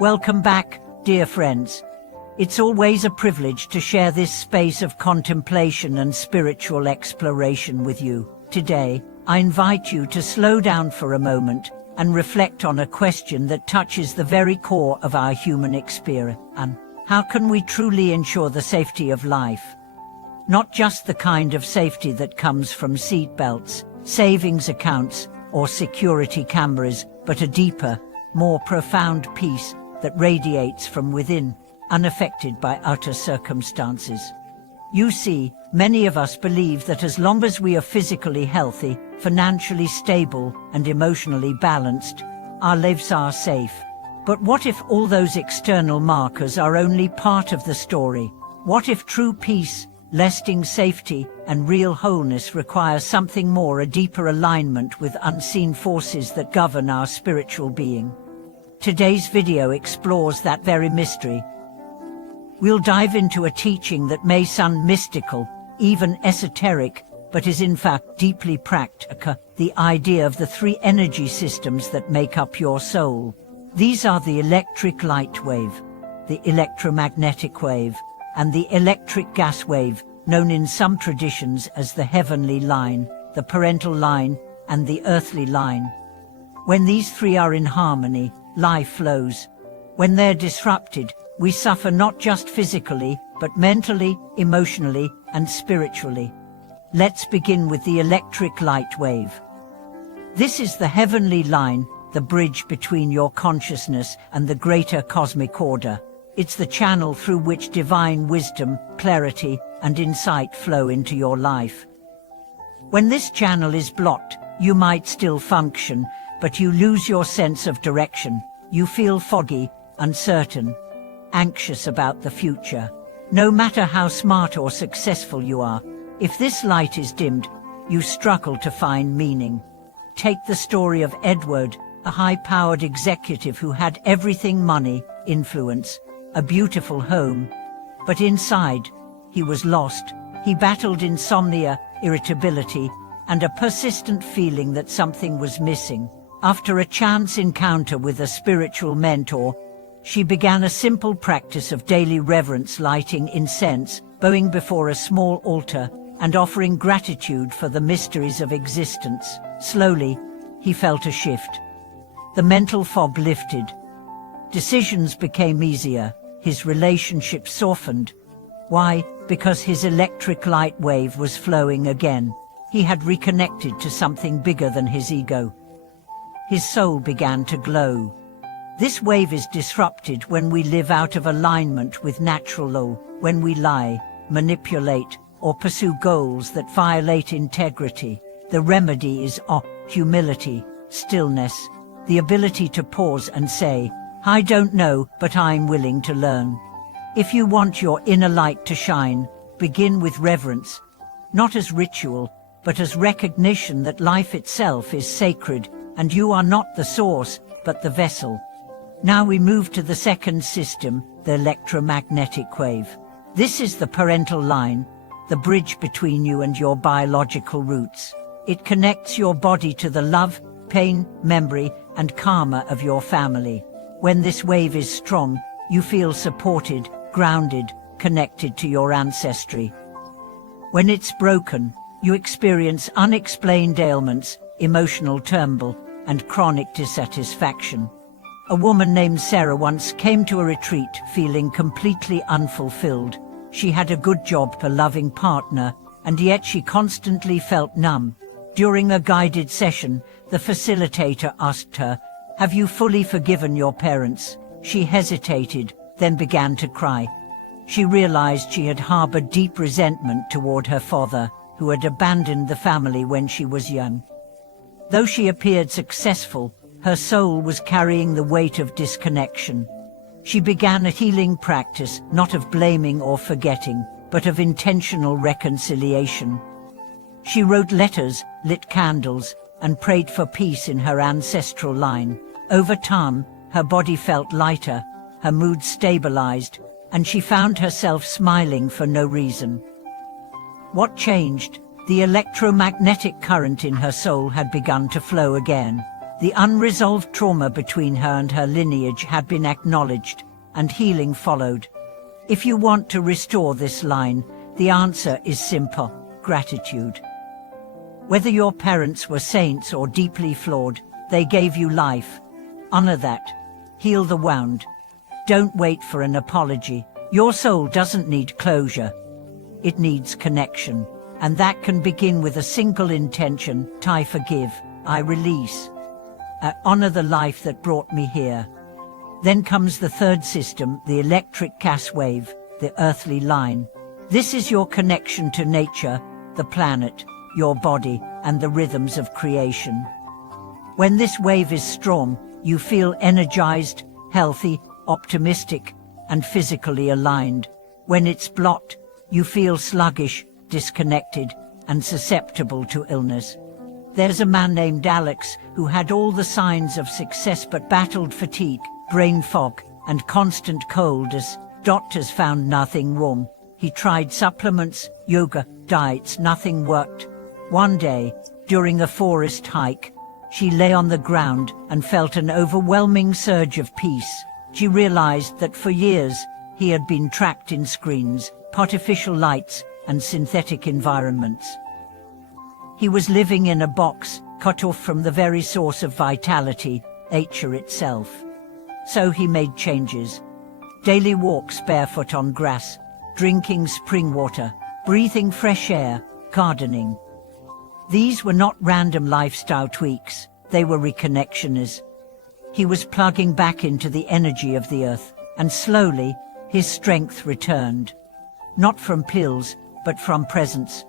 Welcome back, dear friends. It's always a privilege to share this space of contemplation and spiritual exploration with you. Today, I invite you to slow down for a moment and reflect on a question that touches the very core of our human experience. How can we truly ensure the safety of life? Not just the kind of safety that comes from seatbelts, savings accounts, or security cameras, but a deeper, more profound peace that radiates from within, unaffected by outer circumstances. You see, many of us believe that as long as we are physically healthy, financially stable, and emotionally balanced, our lives are safe. But what if all those external markers are only part of the story? What if true peace, lasting safety, and real wholeness require something more, a deeper alignment with unseen forces that govern our spiritual being? Today's video explores that very mystery. We'll dive into a teaching that may sound mystical, even esoteric, but is in fact deeply practical, the idea of the three energy systems that make up your soul. These are the electric light wave, the electromagnetic wave, and the electric gas wave, known in some traditions as the heavenly line, the parental line, and the earthly line. When these three are in harmony, life flows. When they're disrupted, we suffer not just physically, but mentally, emotionally, and spiritually. Let's begin with the electric light wave. This is the heavenly line, the bridge between your consciousness and the greater cosmic order. It's the channel through which divine wisdom, clarity, and insight flow into your life. When this channel is blocked, you might still function, but you lose your sense of direction. You feel foggy, uncertain, anxious about the future. No matter how smart or successful you are, if this light is dimmed, you struggle to find meaning. Take the story of Edward, a high-powered executive who had everything: money, influence, a beautiful home. But inside, he was lost. He battled insomnia, irritability, and a persistent feeling that something was missing. After a chance encounter with a spiritual mentor, she began a simple practice of daily reverence, lighting incense, bowing before a small altar, and offering gratitude for the mysteries of existence. Slowly, he felt a shift. The mental fog lifted. Decisions became easier. His relationship softened. Why? Because his electric light wave was flowing again. He had reconnected to something bigger than his ego. His soul began to glow. This wave is disrupted when we live out of alignment with natural law, when we lie, manipulate, or pursue goals that violate integrity. The remedy is humility, stillness, the ability to pause and say, "I don't know, but I'm willing to learn." If you want your inner light to shine, begin with reverence, not as ritual, but as recognition that life itself is sacred, and you are not the source, but the vessel. Now we move to the second system, the electromagnetic wave. This is the parental line, the bridge between you and your biological roots. It connects your body to the love, pain, memory, and karma of your family. When this wave is strong, you feel supported, grounded, connected to your ancestry. When it's broken, you experience unexplained ailments, emotional turmoil, and chronic dissatisfaction. A woman named Sarah once came to a retreat feeling completely unfulfilled. She had a good job, a loving partner, and yet she constantly felt numb. During a guided session, the facilitator asked her, "Have you fully forgiven your parents?" She hesitated, then began to cry. She realized she had harbored deep resentment toward her father, who had abandoned the family when she was young. Though she appeared successful, her soul was carrying the weight of disconnection. She began a healing practice, not of blaming or forgetting, but of intentional reconciliation. She wrote letters, lit candles, and prayed for peace in her ancestral line. Over time, her body felt lighter, her mood stabilized, and she found herself smiling for no reason. What changed? The electromagnetic current in her soul had begun to flow again. The unresolved trauma between her and her lineage had been acknowledged, and healing followed. If you want to restore this line, the answer is simple: gratitude. Whether your parents were saints or deeply flawed, they gave you life. Honor that. Heal the wound. Don't wait for an apology. Your soul doesn't need closure. It needs connection. And that can begin with a single intention: I forgive, I release. I honor the life that brought me here. Then comes the third system, the electric gas wave, the earthly line. This is your connection to nature, the planet, your body, and the rhythms of creation. When this wave is strong, you feel energized, healthy, optimistic, and physically aligned. When it's blocked, you feel sluggish, disconnected, and susceptible to illness. There's a man named Alex who had all the signs of success but battled fatigue, brain fog, and constant cold as doctors found nothing wrong. He tried supplements, yoga, diets, nothing worked. One day, during a forest hike, she lay on the ground and felt an overwhelming surge of peace. She realized that for years, he had been trapped in screens, artificial lights, and synthetic environments. He was living in a box, cut off from the very source of vitality, nature itself. So he made changes. Daily walks barefoot on grass, drinking spring water, breathing fresh air, gardening. These were not random lifestyle tweaks, they were reconnectioners. He was plugging back into the energy of the earth, and slowly, his strength returned. Not from pills, but from presence.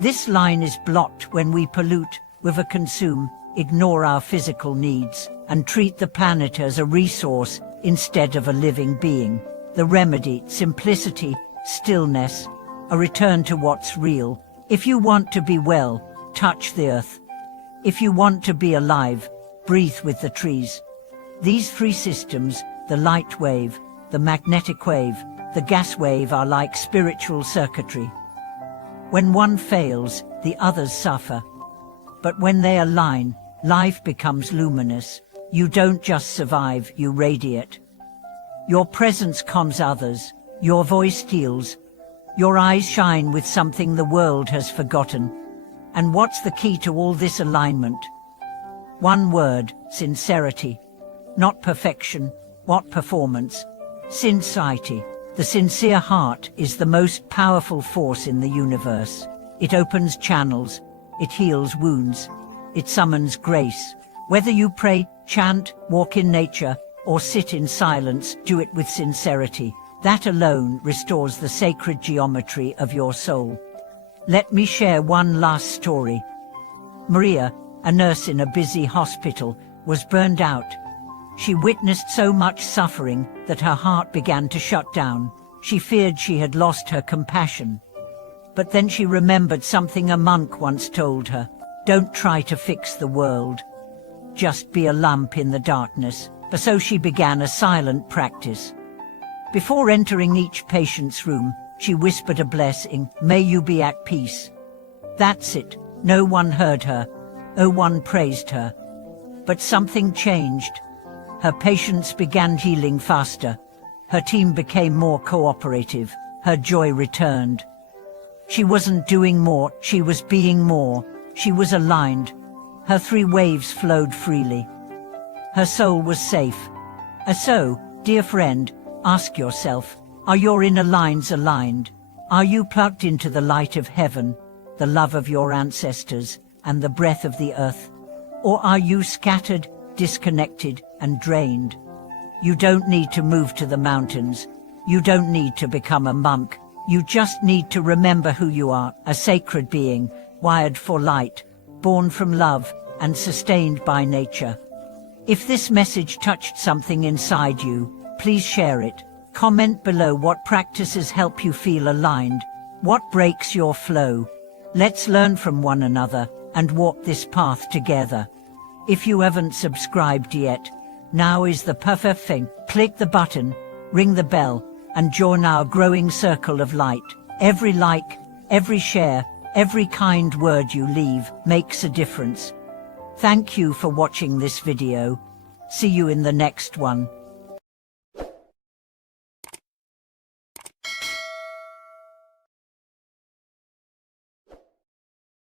This line is blocked when we pollute, overconsume, ignore our physical needs, and treat the planet as a resource instead of a living being. The remedy: simplicity, stillness, a return to what's real. If you want to be well, touch the earth. If you want to be alive, breathe with the trees. These three systems, the light wave, the magnetic wave, the gas wave, are like spiritual circuitry. When one fails, the others suffer. But when they align, life becomes luminous. You don't just survive, you radiate. Your presence calms others, your voice heals, your eyes shine with something the world has forgotten. And what's the key to all this alignment? One word: sincerity. Not perfection, not performance. Sincerity. The sincere heart is the most powerful force in the universe. It opens channels, it heals wounds, it summons grace. Whether you pray, chant, walk in nature, or sit in silence, do it with sincerity. That alone restores the sacred geometry of your soul. Let me share one last story. Maria, a nurse in a busy hospital, was burned out. She witnessed so much suffering that her heart began to shut down. She feared she had lost her compassion. But then she remembered something a monk once told her: don't try to fix the world. Just be a lamp in the darkness. So she began a silent practice. Before entering each patient's room, she whispered a blessing: may you be at peace. That's it. No one heard her. No one praised her. But something changed. Her patients began healing faster. Her team became more cooperative. Her joy returned. She wasn't doing more, she was being more. She was aligned. Her three waves flowed freely. Her soul was safe. So, dear friend, ask yourself, are your inner lines aligned? Are you plugged into the light of heaven, the love of your ancestors, and the breath of the earth? Or are you scattered, disconnected, and drained? You don't need to move to the mountains. You don't need to become a monk. You just need to remember who you are: a sacred being, wired for light, born from love, and sustained by nature. If this message touched something inside you, please share it. Comment below what practices help you feel aligned, what breaks your flow. Let's learn from one another and walk this path together. If you haven't subscribed yet, now is the perfect thing. Click the button, ring the bell, and join our growing circle of light. Every like, every share, every kind word you leave makes a difference. Thank you for watching this video. See you in the next one.